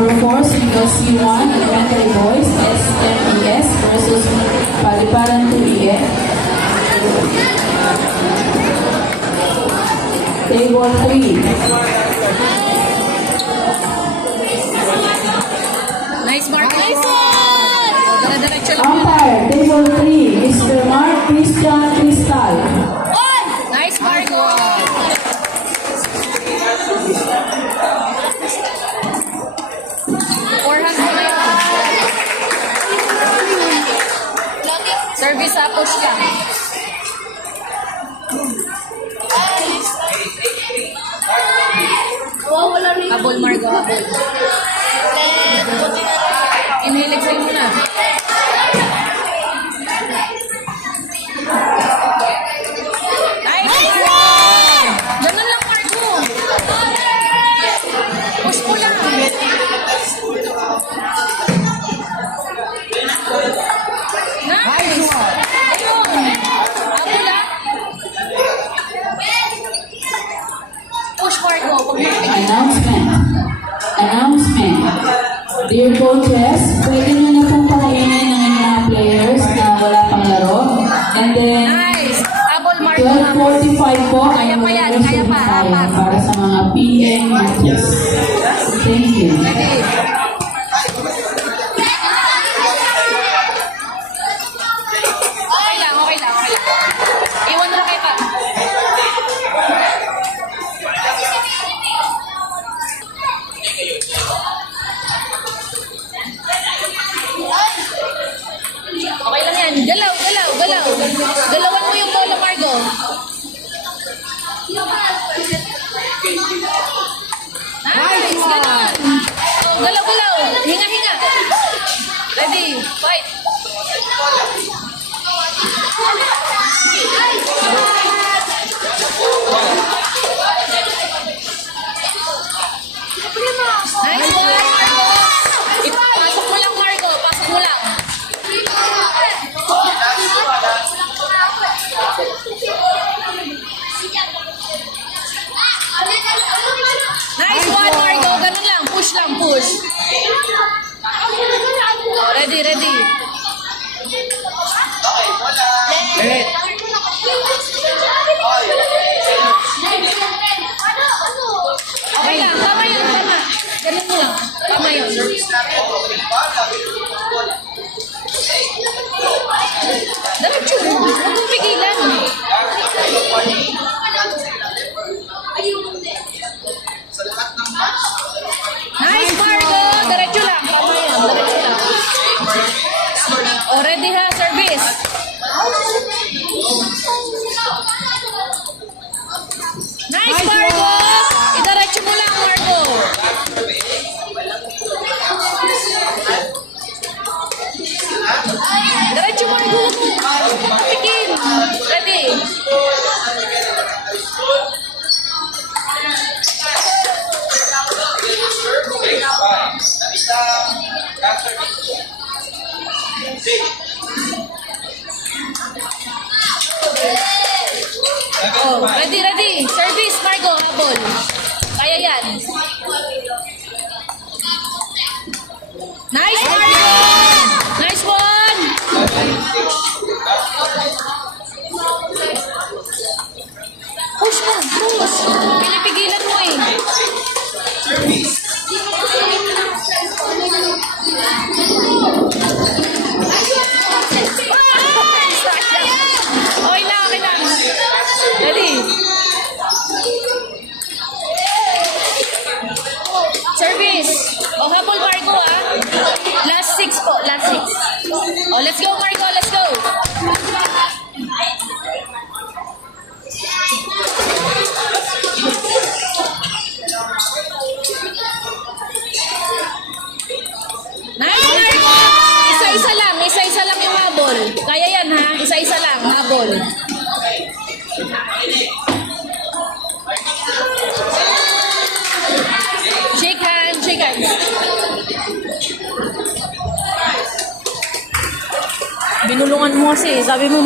number 4, single C1, elementary boys, SMES versus Paliparan 2EF. Table 3. Nice mark. Nice one! Dire-diretso lang. Umpire, table 3, Mr. Mark Christian Cristal. On! Nice mark. Service sa push ka. Habol, Margo, habol. Inhilig sa'yo muna. Nice one! Ganun lang, Margo. Push mo lang. Nice! Ayun! Habol lang. Push, Margo. Announcement. Dear coaches, pwede nyo na pong pakainin ng inyong mga players na wala pang laro. And then, Nice! Habol, Margo. 12:45 po ay Kaya pa yan, kaya pa, apat. para sa mga PM matches. Thank you. Ready? Okay lang, okay lang, okay lang. Iwan mo kay pa. Okay lang yan. Galaw, galaw, galaw. Galawan mo yung bola, Margo. Nice! Ganon! Oh, galaw, galaw. Hinga, hinga. Ready? Fight! Nice one, Margo! Ipasok mo lang, Margo. Pasok mo lang. Nice one, Margo. Ganun lang. Push lang, push. Oh, ready, ready. Okay lang. Tama yun, tama. Ganun mo lang. Tama yun. Diretso. Huwag mong pigilan. Nice, Margo! Diretso lang. Tama yun. Diretso lang. Oh, ready ha? Service. Nice, Margo! Idiretso mo lang, Margo. Diretso, Margo. Pigil. Ready? Oh, ready, ready. Service, Margo, habol. Kaya yan. Nice, Margo! Nice one! Push mo, push. Pinipigilan mo eh. Okay lang, okay lang. Ready? Service. O, habol, Margo, ah. Last 6 po, last 6. O, let's go, Margo, let's go. Nice, Margo! Isa-isa lang yung habol. Kaya yan, ha? Isa-isa lang, habol. Shake hands, shake hands. Binulungan mo kasi, sabi mo